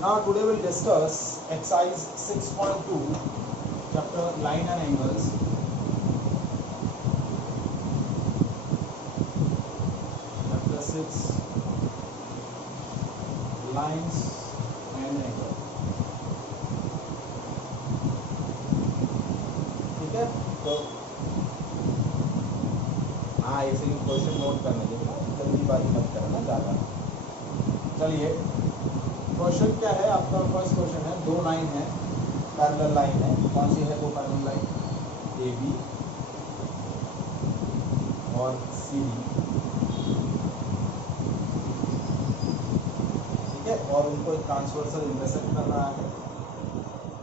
Now today we'll discuss exercise 6.2, chapter line and angles. Chapter 6, lines and angles. ठीक है, तो हाँ इसीलिए क्वेश्चन नोट करने के लिए जल्दीबाजी मत करना ज़्यादा। चलिए क्वेश्चन क्या है आपका? फर्स्ट क्वेश्चन है, दो लाइन है, पैरेलल लाइन है। कौन सी है दो पैरेलल लाइन? ए बी और सी डी, ठीक है, और उनको एक ट्रांसवर्सल इंटरसेक्ट कर रहा है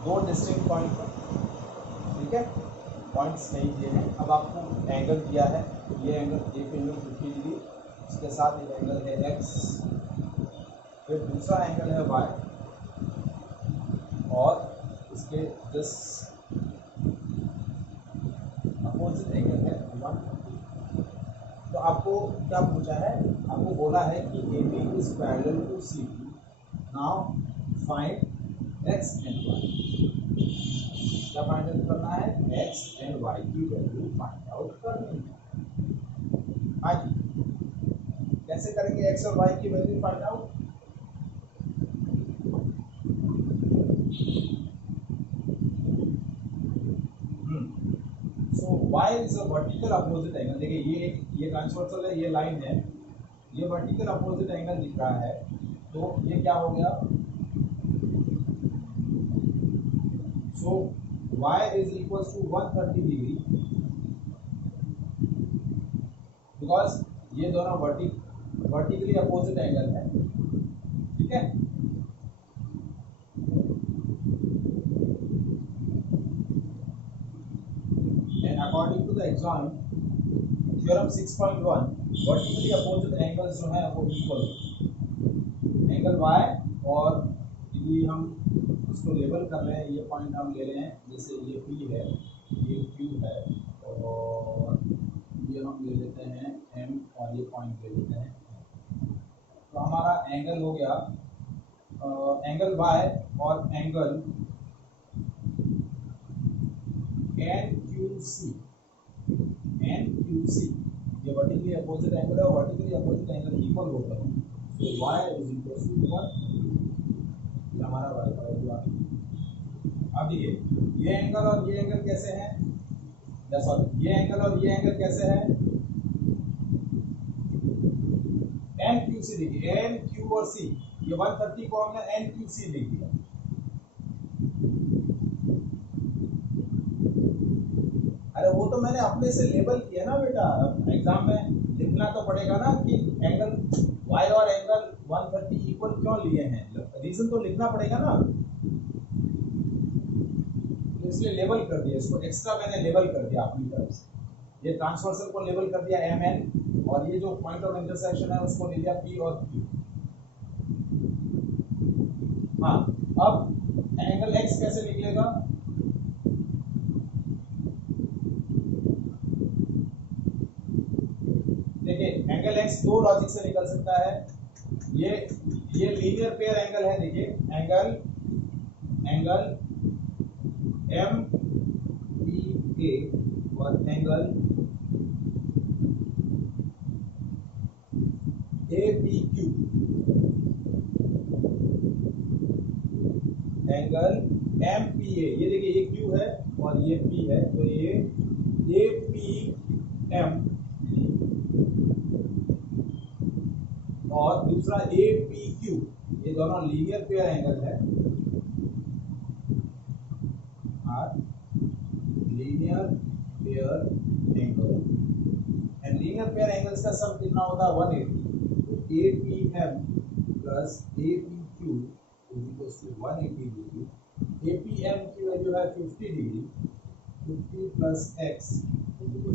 दो डिस्टिंक्ट पॉइंट पर, ठीक है। पॉइंट्स नहीं दिए हैं। अब आपको एंगल दिया है, ये एंगल एक एंगल 50 डिग्री, उसके साथ एक एंगल है एक्स, फिर दूसरा एंगल है वाई, और इसके जस्ट अपोजिट एंगल है 130। तो आपको क्या पूछा है? आपको बोला है कि A B is parallel to C D, now find X and Y. क्या फाइंड आउट करना है? एक्स एंड वाई की वैल्यू फाइंड आउट करनी है। हाँ जी, कैसे करेंगे एक्स और वाई की value find out? So Y is a vertical opposite angle. देखिए ये ट्रांसवर्सल है, ये लाइन है, ये वर्टिकल अपोजिट एंगल दिख रहा है, तो ये क्या हो गया? So y is equals to 130 degree, because ये दोनों वर्टिकली अपोजिट एंगल है, ठीक है। And according to the exam theorem 6.1, vertically opposite angles जो है वो इक्वल एंगल y, और ये हम उसको लेबल कर रहे हैं, ये पॉइंट हम ले रहे हैं, जैसे ये P है, ये Q है, और ये हम ले लेते हैं M, और ये पॉइंट ले लेते हैं। तो हमारा एंगल हो गया एंगल y और एंगल NQC। ये वर्टिकली अपोजिट एंगल है, और वर्टिकली अपोजिट एंगल इक्वल होता है, तो y इज इक्वल टू 1, हमारा y का वैल्यू आ गया। अब देखिए ये एंगल और ये एंगल कैसे हैं, या सॉरी ये एंगल और ये एंगल कैसे हैं? NQC। देखिए NQ और C, ये 130 को हमने NQC लिख दिया। अरे वो तो मैंने अपने से लेबल किया ना बेटा, एग्जाम में लिखना तो पड़ेगा ना कि एंगल y और एंगल 130 इक्वल क्यों लिए हैं, रीजन तो लिखना पड़ेगा ना, तो इसलिए लेबल कर दिया इसको, एक्स्ट्रा मैंने लेबल कर दिया अपनी तरफ से। ये ट्रांसवर्सल को लेबल कर दिया MN, और ये जो पॉइंट ऑफ इंटरसेक्शन है उसको ले लिया P और Q। हाँ, अब एंगल x कैसे निकलेगा? देखिए एंगल x दो लॉजिक से निकल सकता है। ये लीनियर पेयर एंगल है। देखिए एंगल MPA और एंगल APQ, एंगल MPA, ये देखिए ये Q है और ये P है, तो ये APM, और दूसरा APQ, ये दोनों लीनियर पेयर एंगल है, linear pair angle, and linear pair angles का सम कितना होता है? 180। तो APM plus APQ is equal to 180 degree. APM की वैल्यू है 50 degree, 50 plus x is equal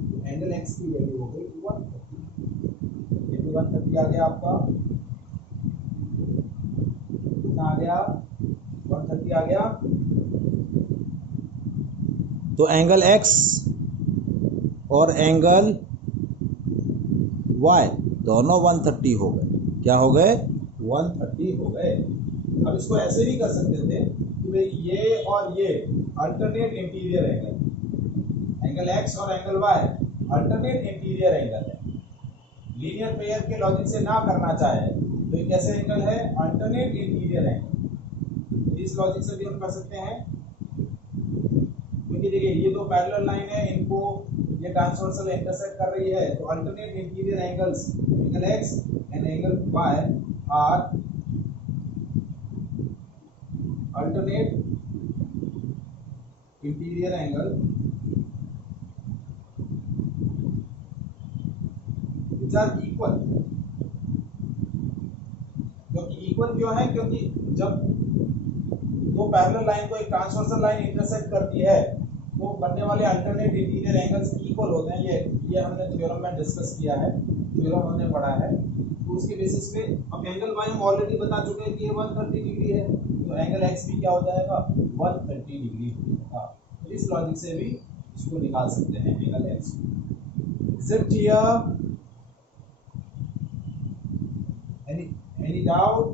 to angle x की वैल्यू हो गई 130। ये भी 130 आ गया आपका, कितना आ गया? 130 आ गया। तो एंगल x और एंगल y दोनों 130 हो गए। क्या हो गए? 130 हो गए। अब इसको ऐसे भी कर सकते थे कि भाई ये और ये alternate interior angle, angle x और angle y alternate interior angle है। लीनियर पेयर के लॉजिक से ना करना चाहे तो ये कैसे एंगल है, अल्टरनेट इंटीरियर एंगल। इस लॉजिक से भी हम कर सकते हैं, क्योंकि देखिए ये दो पैरेलल लाइन है, इनको ये ट्रांसवर्सल इंटरसेक्ट कर रही है, तो alternate interior angles angle X and angle Y are alternate interior angle which are equal। क्योंकि इक्वल क्यों है, क्योंकि जब दो पैरेलल लाइन को एक ट्रांसवर्सल लाइन इंटरसेक्ट करती है तो बनने वाले अल्टरनेट इंटीरियर एंगल्स इक्वल होते हैं। ये हमने थ्योरम में डिस्कस किया है, थ्योरम हमने पढ़ा है, तो उसके बेसिस पे अब एंगल वाई हम ऑलरेडी बता चुके हैं कि ये 130 डिग्री है, तो एंगल एक्स भी क्या हो जाएगा 130 डिग्री होगा। तो इस लॉजिक से भी इसको निकाल सकते हैं angle x. Is it clear? Any doubt?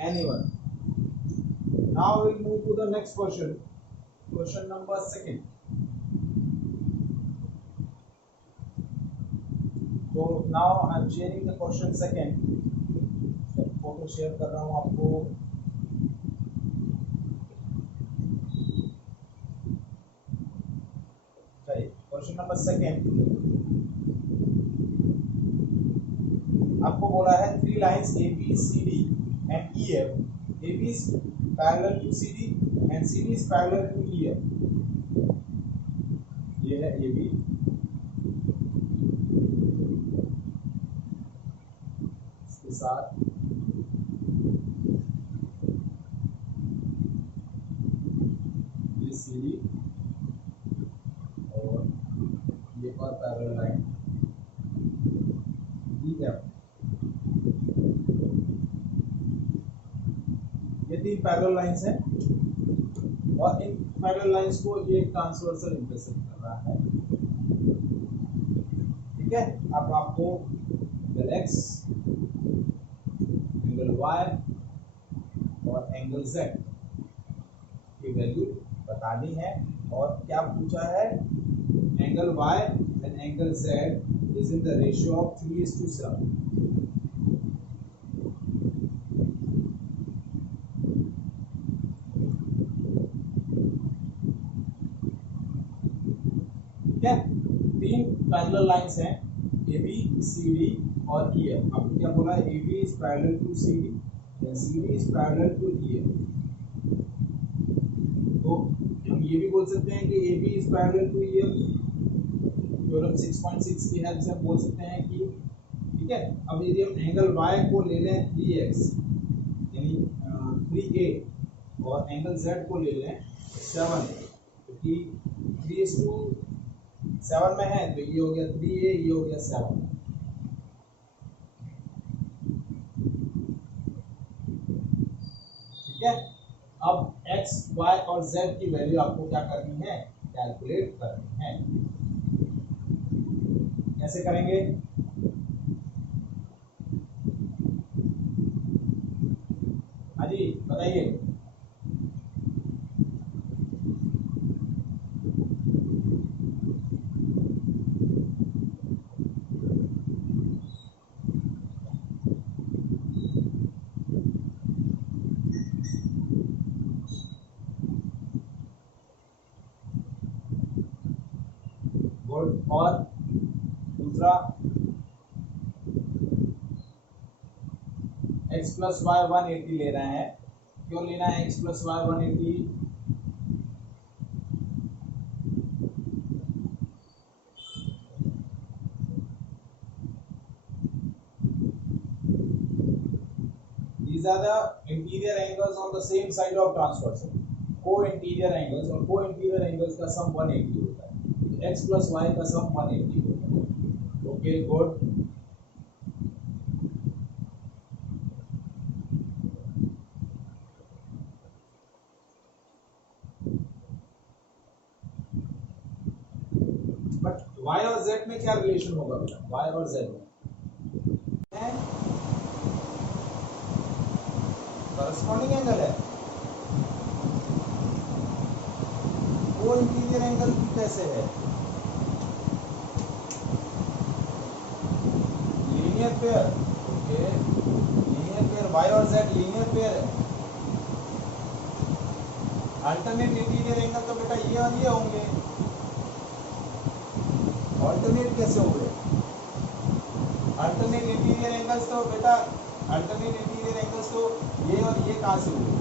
Anyone? Now we'll move to the next question, question number 2। so now I'm sharing the question 2, photo share कर रहा हूँ आपको। चलिए क्वेश्चन नंबर 2, आपको बोला है 3 lines A B C D and E F, A B is parallel to C D and C D is parallel to E F. ये है ए बी, इसके साथ ये सी डी और ये पर पैरेलल लाइन ई एफ। ये 3 पैरेलल लाइंस हैं और इन पैरेलल लाइंस को ये ट्रांसवर्सल इंटरसेक्ट कर रहा है। ठीक है, अब आपको एंगल एक्स, एंगल वाई और एंगल जेड की वैल्यू बतानी है। और क्या पूछा है, angle Y and angle Z is in the ratio of 3:7। ठीक है, 3 पैरेलल लाइंस हैं ए बी सी डी और ई एफ। आपको क्या बोला है, A B is parallel to C D and C D is parallel to E F. तो हम ये भी बोल सकते हैं कि A B is parallel to E F, theorem 6.6 की हेल्प से हम बोल सकते हैं कि ठीक है। अब यदि हम एंगल वाई को ले लें 3x यानी 3a और एंगल z को ले लें 7, क्योंकि 3:7 में है तो ये हो गया 3a, ये हो गया 7। ठीक है, अब x, y और z की वैल्यू आपको क्या करनी है, कैलकुलेट करनी है। कैसे करेंगे, हाँ जी बताइए। गुड, और दूसरा x प्लस वाई 180 ले रहे हैं। क्यों लेना है x plus Y 180, these are the interior angles on the same side of transversal। co-interior angles और co-interior angles का सम 180 होता है, x प्लस वाई का सम 180 होता है। ओके गुड, बट y और z में क्या रिलेशन होगा बेटा, y और z में करस्पॉन्डिंग एंगल है। वो इंटीरियर एंगल भी कैसे है? Linear pair. Okay, linear pair, y और z लीनियर पेयर है। अल्टरनेट इंटीरियर एंगल तो बेटा ये और ये होंगे। अल्टरनेट कैसे हो गए? अल्टरनेट इंटीरियर एंगल्स तो बेटा, अल्टरनेट इंटीरियर एंगल्स तो ये और ये कहां से हुए?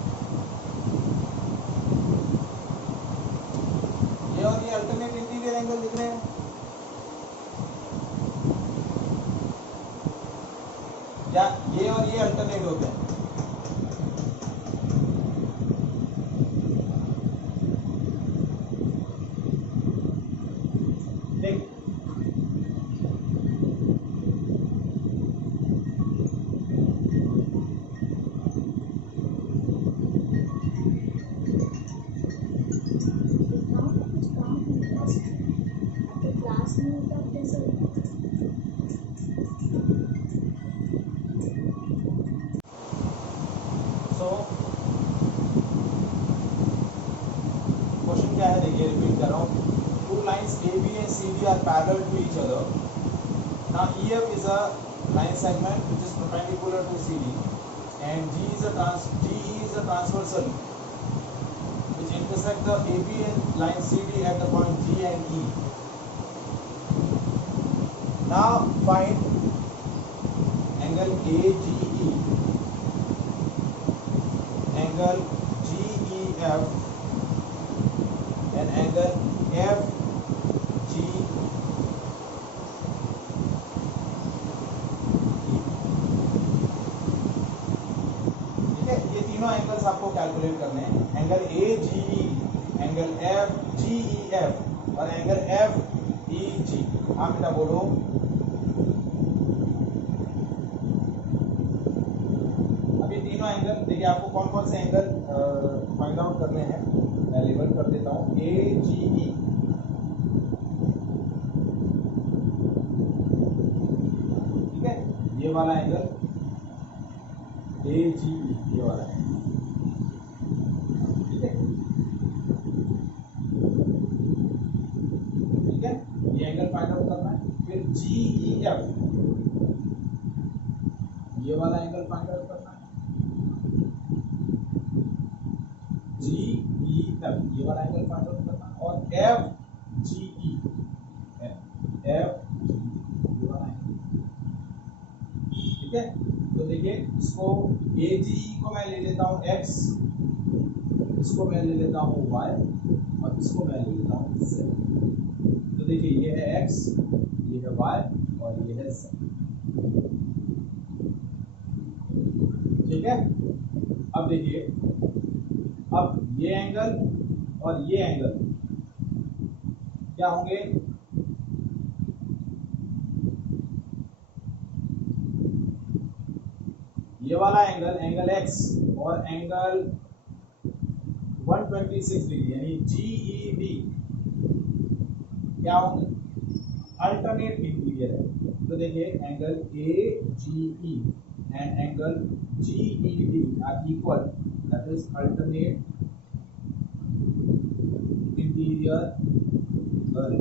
ये और ये अल्टरनेट इंटीरियर एंगल दिख रहे हैं। क्या ये और ये अल्टरनेट होते हैं? देख, क्लास में होता कैसे? सो क्वेश्चन क्या है, देखिए रिपीट कर रहा हूँ। Two lines AB and CD are parallel to each other. Now EF is a line segment which is perpendicular to CD, and GE is a transversal which intersect the AB and line CD at the point G and E. Now find angle AGE, angle GEF, and angle FGE. ठीक है, ये तीनों angles आपको calculate करने हैं। Angle AGE, angle FGEF और angle FEG। हाँ बेटा बोलो। अब ये तीनों एंगल देखिए, आपको कौन कौन से एंगल फाइंड आउट करने हैं। मैं लेबल कर देता हूँ AGE, ठीक है, ये वाला एंगल AGE, ये वाला है, ठीक है, ठीक है, ये एंगल फाइंड आउट करना है। फिर GEF, ये वाला एंगल फाइंड आउट करना है। GEF, ये वाला एंगल फाइंड आउट करना है। और FGE, ये वाला एंगल, ठीक है। तो देखिए, इसको AGE को मैं ले लेता हूँ X, इसको मैं ले लेता हूँ Y और इसको मैं ले लेता हूँ Z। तो देखिए, ये है X, ये है Y और ये है Z, ठीक है। अब देखिए, अब ये एंगल और ये एंगल क्या होंगे? ये वाला एंगल, एंगल X और एंगल 126 डिग्री यानी GED क्या होंगे? अल्टरनेट इंटीरियर है। तो देखिए, angle AGE and angle GED are equal, that is alternate interior angle.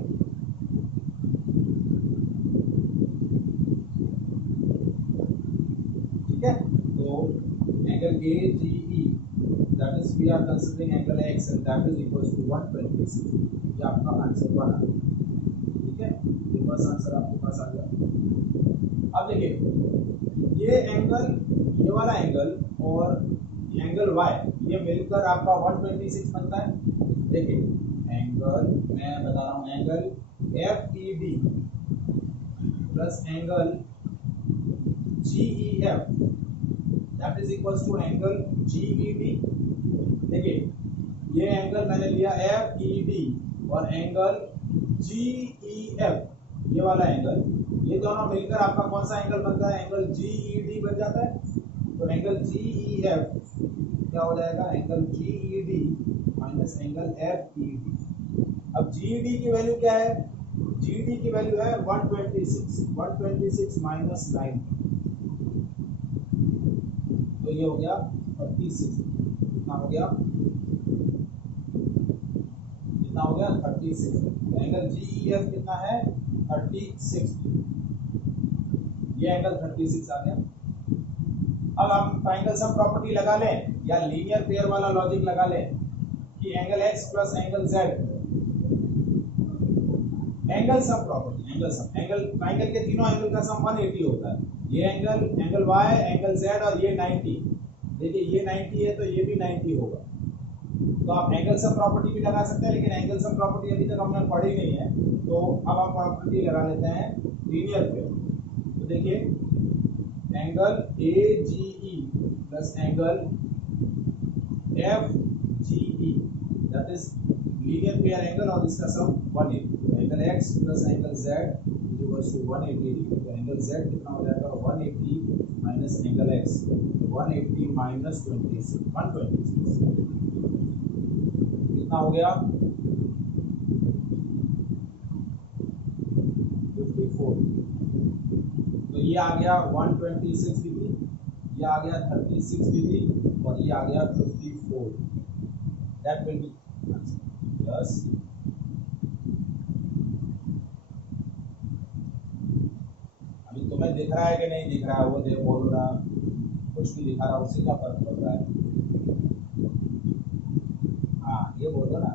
ठीक है, तो angle AGE that is we are considering angle X and that is equals to 126। ये आपका आंसर बना, ठीक है, ये बस आंसर आपके पास आ गया। अब देखिए, ये एंगल, ये वाला एंगल और एंगल Y ये मिलकर आपका 126 बनता है। देखिए, एंगल मैं बता रहा हूँ, angle FED plus angle GEF that is equals to angle GED। देखिए, ये एंगल मैंने लिया FED और एंगल GEF, ये वाला एंगल, ये दोनों मिलकर आपका कौन सा एंगल बनता है? एंगल GED बन जाता है। तो एंगल GEF क्या हो जाएगा? Angle GED minus angle FED। अब GED की वैल्यू क्या है? GED की वैल्यू है 126 माइनस 9, तो ये हो गया 36, कितना हो गया, कितना हो गया 36। एंगल GEF कितना है 36, ये एंगल 36 आ गया। अब हम ट्रायंगल सम प्रॉपर्टी लगा लें या लीनियर पेयर वाला लॉजिक लगा लें कि angle x plus angle z, angle sum property, angle triangle के तीनों एंगल का सम 180 होता है। ये एंगल y, एंगल z और ये 90। देखिए ये 90 है तो ये भी 90 होगा। तो आप एंगल सम प्रॉपर्टी भी लगा सकते हैं, लेकिन एंगल सम प्रॉपर्टी अभी तक हमने पढ़ी नहीं है, तो अब हम प्रॉपर्टी लगा लेते हैं लीनियर पेयर। तो देखिए angle AGE plus angle FGE, that is linear pair angle और इसका सम 180। तो angle x plus angle z equals to 180 degree. तो एंगल z कितना हो जाएगा 180 माइनस एंगल x, 180 माइनस 126 कितना हो गया 54। तो ये आ गया 126 डिग्री, ये आ गया 36 डिग्री और ये आ गया 54। That will be yes. अभी तुम्हें दिख रहा है कि नहीं दिख रहा है, वो देखो बोलो ना, कुछ भी दिखा रहा है उससे क्या फर्क पड़ रहा है। हाँ ये बोलो ना।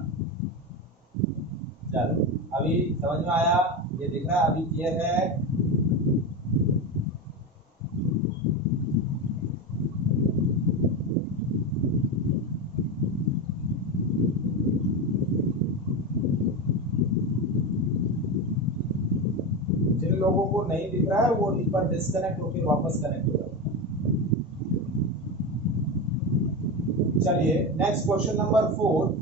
चलो अभी समझ में आया, ये दिख रहा है, अभी क्लियर है। जिन लोगों को नहीं दिख रहा है वो एक बार डिस्कनेक्ट होकर वापस कनेक्ट हो जाए। चलिए नेक्स्ट क्वेश्चन नंबर 4।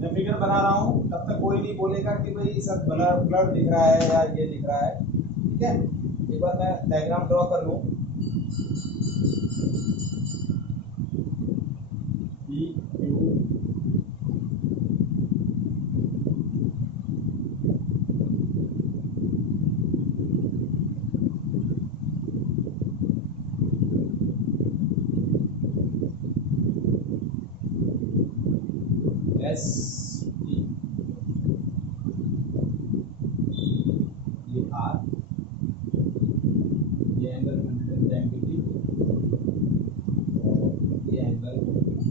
मैं फिगर बना रहा हूँ, तब तक कोई नहीं बोलेगा कि भाई सब ब्लर ब्लर दिख रहा है या ये दिख रहा है, ठीक है। एक बार मैं डायग्राम ड्रॉ कर लूँ। एस टी, ये आर, ये एंगल 110 डिग्री और ये एंगल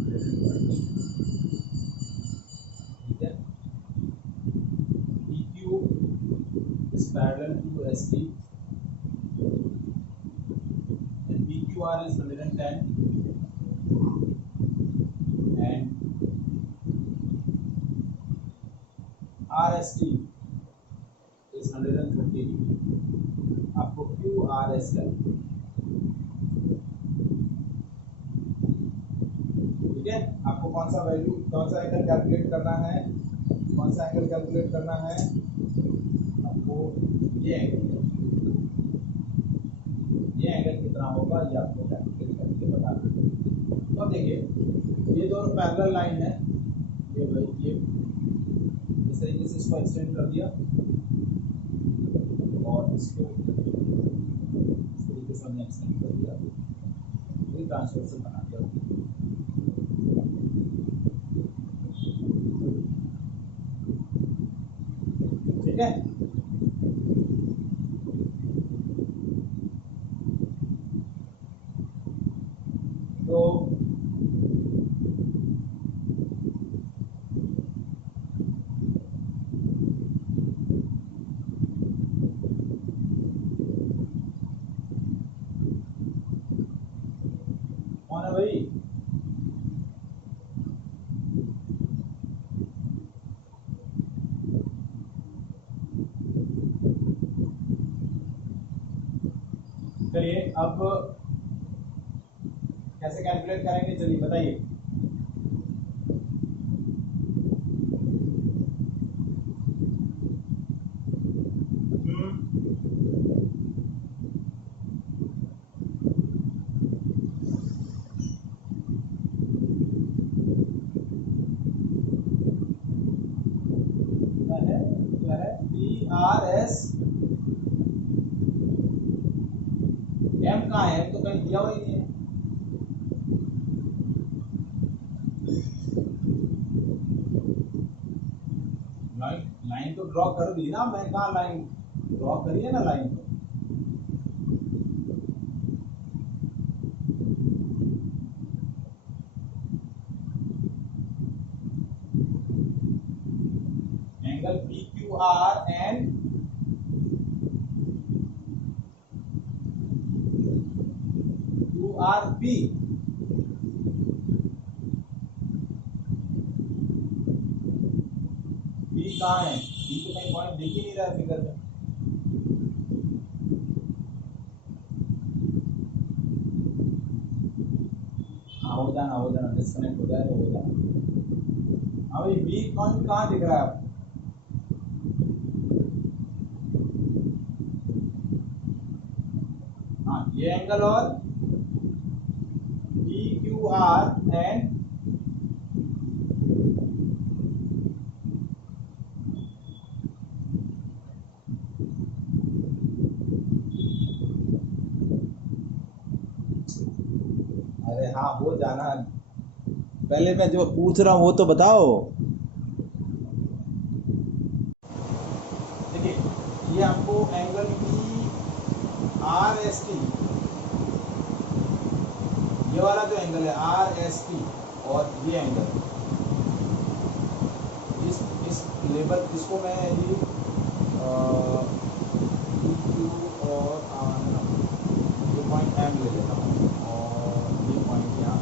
120, ठीक है। PQ is parallel to ST and PQR is 110 and RST is 150 degree. आपको QRS करना, ठीक है। आपको कौन सा वैल्यू, कौन सा एंगल कैलकुलेट करना है, कौन सा एंगल कैलकुलेट करना है आपको, ये एंगल कितना होगा ये आपको कैलकुलेट करके बता देंगे। तो देखिए ये दोनों पैरेलल लाइन है, ये भाई ये इस तरीके से इसको एक्सटेंड कर दिया और इसको इस तरीके से हमने एक्सटेंड कर दिया, ये ट्रांसवर्सल बना दिया, ठीक है। तो कौन है भाई, चलिए अब कैसे कैलकुलेट करेंगे, चलिए बताइए। एम कहाँ है? एम तो कहीं दिया हुआ ही नहीं है। लाइन तो ड्रॉ कर दी ना, मैं कहाँ लाइन ड्रॉ करी है ना लाइन तो। Angle P Q R and Q R P, P कहाँ है? पी तो कहीं पॉइंट दिख ही नहीं रहा है फिगर में। हाँ हो जाना डिस्कनेक्ट हो जाए तो हो जाना। हाँ भाई बी पॉइंट कहाँ दिख रहा है आपको? हाँ ये एंगल और पी क्यू आर एंड अरे हाँ हो जाना। पहले मैं जो पूछ रहा हूँ वो तो बताओ। देखिए ये आपको angle P R S T, ये वाला जो एंगल है आर एस टी और ये एंगल, इस लेवल इसको मैं ये और ये पॉइंट एम ले लेता हूँ और ये पॉइंट यहाँ।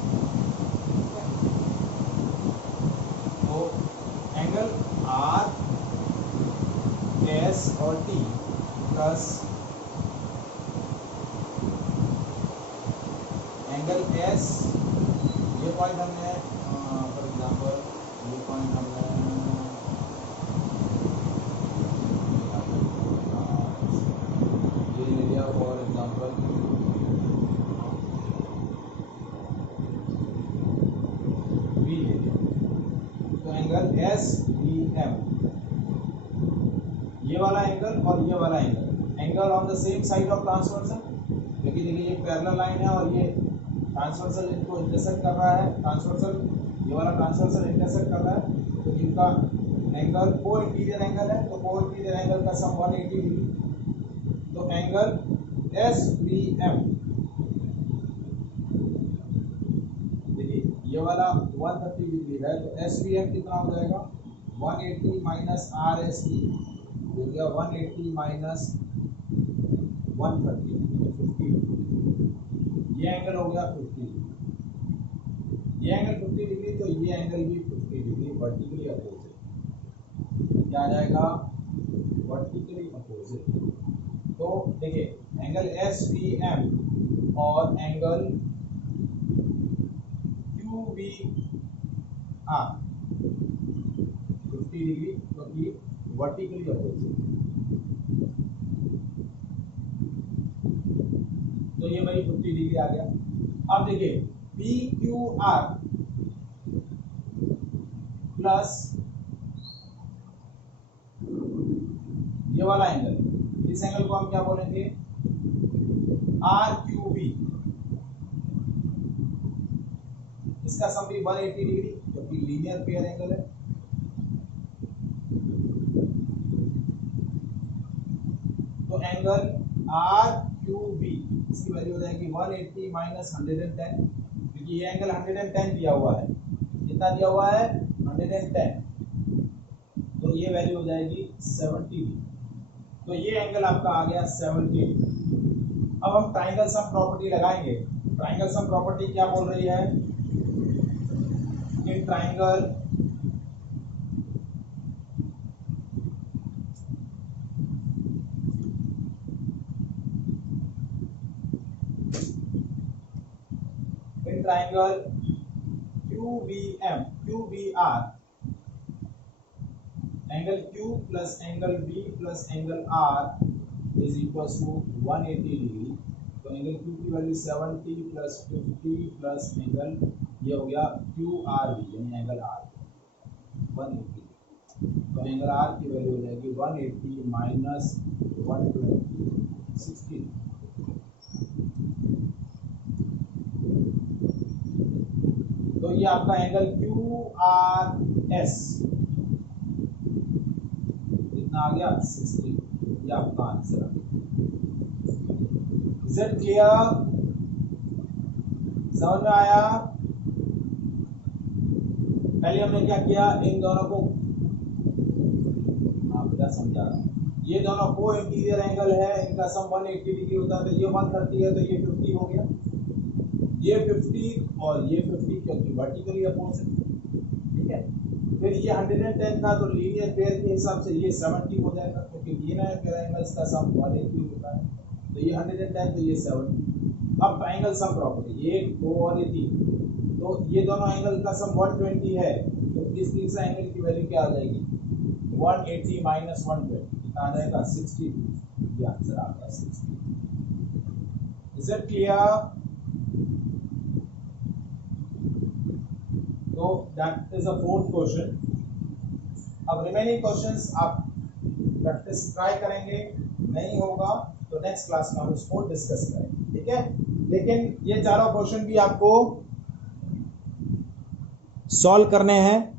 तो एंगल आर एस और टी प्लस एंगल एस, ये पॉइंट हमने फॉर एग्जांपल ये पॉइंट हमने ये ले लिया फॉर एग्जांपल, बी ले लिया। तो एंगल एस बी एम, ये वाला एंगल और ये वाला angle on the same side of transversal, क्योंकि देखिए ये पैरेलल लाइन है और ये ट्रांसवर्सल इनको इंटरसेक्ट कर रहा है, ट्रांसवर्सल ये वाला ट्रांसवर्सल इंटरसेक्ट कर रहा है, तो इनका एंगल को इंटीरियर एंगल है, तो को इंटीरियर एंगल का सम 180 डिग्री। तो एंगल एस बी एम, देखिए ये वाला 130 डिग्री है, तो एस बी एम कितना हो जाएगा? 180 माइनस आर एस टी हो गया 180 माइनस 130, 50। ये एंगल हो गया 50, ये एंगल 50 डिग्री, तो ये एंगल भी 50 डिग्री वर्टिकली अपोजिट। क्या आ जाएगा? Vertically opposite. तो देखिए एंगल एस बी एम और angle Q B R 50 degree, क्योंकि वर्टिकली अपोजिट। तो ये भाई 50 डिग्री आ गया। अब देखिए पी क्यू आर प्लस ये वाला एंगल, इस एंगल को हम क्या बोलेंगे? आर क्यू बी, इसका सम भी 180 डिग्री, क्योंकि लीनियर पेयर एंगल है। तो एंगल आर क्यू बी इसकी वैल्यू हो जाएगी 180 माइनस 110, क्योंकि ये एंगल 110 दिया हुआ है। कितना दिया हुआ है? 110, तो ये वैल्यू हो जाएगी 70। तो ये एंगल आपका आ गया 70। अब हम ट्राइंगल सम प्रॉपर्टी लगाएंगे। ट्राइंगल सम प्रॉपर्टी क्या बोल रही है? In triangle triangle QBM, QBR, angle Q plus angle B plus angle R is equals to 180 degree. तो एंगल Q की वैल्यू 70 प्लस 50 प्लस एंगल ये हो गया QRB यानी एंगल R 180। तो एंगल R की वैल्यू हो जाएगी 180 माइनस 120 60। ये आपका एंगल QRS कितना आ गया 60, ये आपका आंसर आ गया। Is it clear? समझ में आया? पहले हमने क्या किया, इन दोनों को क्या समझा रहा हूं, ये दोनों को इंटीरियर एंगल है, इनका सम 180 डिग्री होता है, तो ये 130 है तो ये 50 हो गया, ये 50 और ये 50 क्योंकि वर्टिकली अपोजिट, ठीक है। फिर ये 110 था तो लीनियर पेयर के हिसाब से ये 70 हो जाएगा क्योंकि लीनियर पेयर एंगल्स का सम 180 होता है, तो ये 110 तो ये 70। अब एंगल सम प्रॉपर्टी 1 2 और ये 3, तो ये दोनों एंगल का सम 120 है, तो इस तीसरा एंगल की वैल्यू क्या आ जाएगी 180 माइनस 120 कितना आ जाएगा 60, ये आंसर आ गया 60। Is it clear? तो that is a fourth question. अब रिमेनिंग क्वेश्चंस आप प्रैक्टिस ट्राई करेंगे, नहीं होगा तो नेक्स्ट क्लास में हम उसको डिस्कस करेंगे, ठीक है। लेकिन ये चारों क्वेश्चन भी आपको सॉल्व करने हैं।